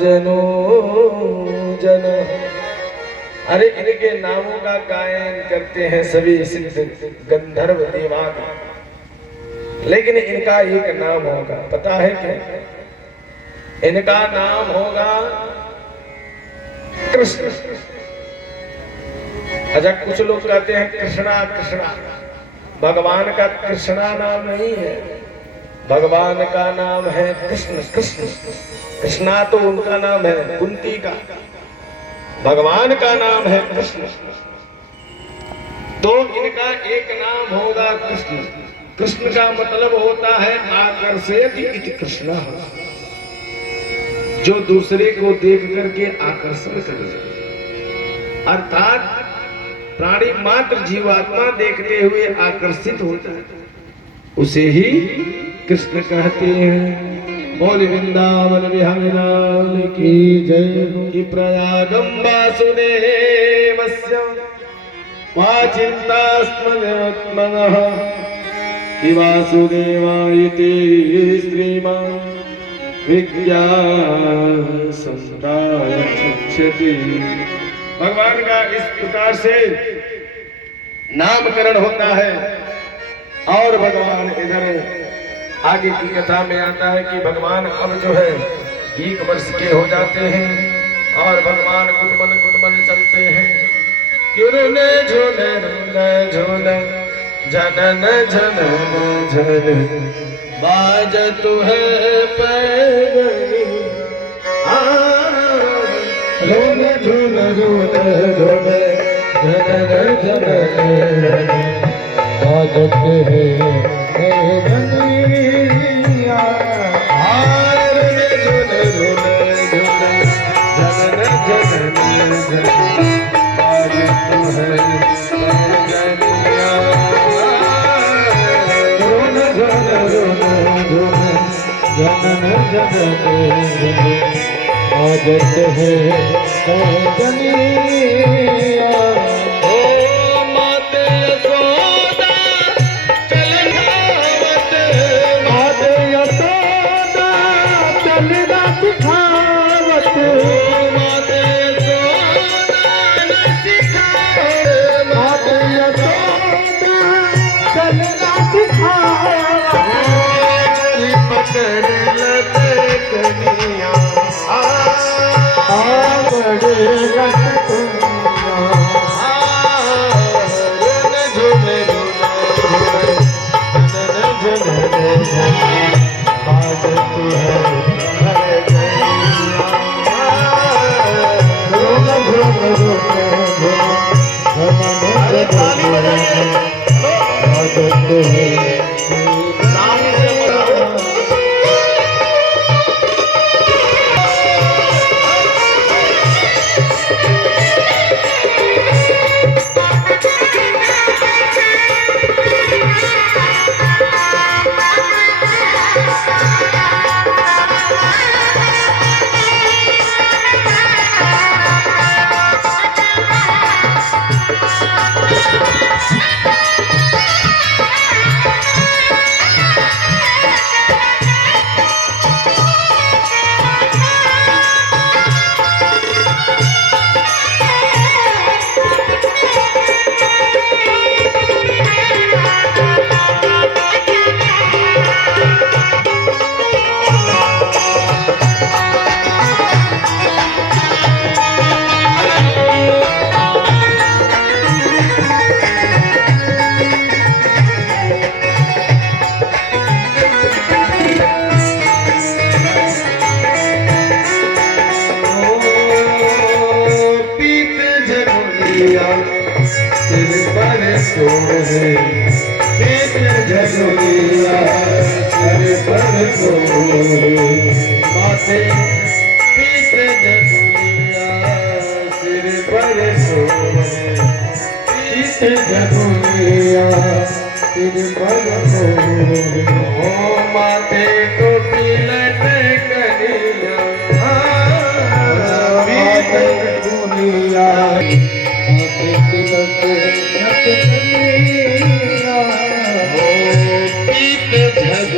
जनो जन। अरे इनके नामों का गायन करते हैं सभी सिद्ध गंधर्व देवान, लेकिन इनका एक नाम होगा, पता है क्या? इनका नाम होगा कृष्ण। अच्छा, कुछ लोग कहते हैं कृष्णा कृष्णा, भगवान का कृष्णा नाम नहीं है, भगवान का नाम है कृष्ण। कृष्ण कृष्णा तो उनका नाम है कुंती का, भगवान का नाम है कृष्ण। तो इनका एक नाम होगा कृष्ण। कृष्ण का मतलब होता है आकर्षयति इति कृष्ण, जो दूसरे को देख करके आकर्षण करे, अर्थात प्राणी मात्र जीवात्मा देखते हुए आकर्षित होता है, उसे ही कृष्ण कहते हैं। बोल वृंदावन बिहारी लाल की जय। कि प्रयागम वासुदेवस्य मा चिन्तास्मदात्मनः, कि वासुदेवायते श्रीमान् विज्ञासंदाय शिक्षति। भगवान का इस प्रकार से नामकरण होता है। और भगवान इधर आगे की कथा में आता है कि भगवान अब जो है 1 वर्ष के हो जाते हैं और भगवान गुटमन चलते हैं। किरने झूले झूले जनन जनन झन, बाजत है पैगनी झूले झूले झूले झूले जनन जनन, बाजत है आदत है कनिया। ओ माते यशोदा चल खावत, माते यशोदा चल सिखावत, माते यशोदा सिखावत, माते यशोदा चल सिखावत, पकड़ लते कनिया माते तो पीलट कनिया पीत झग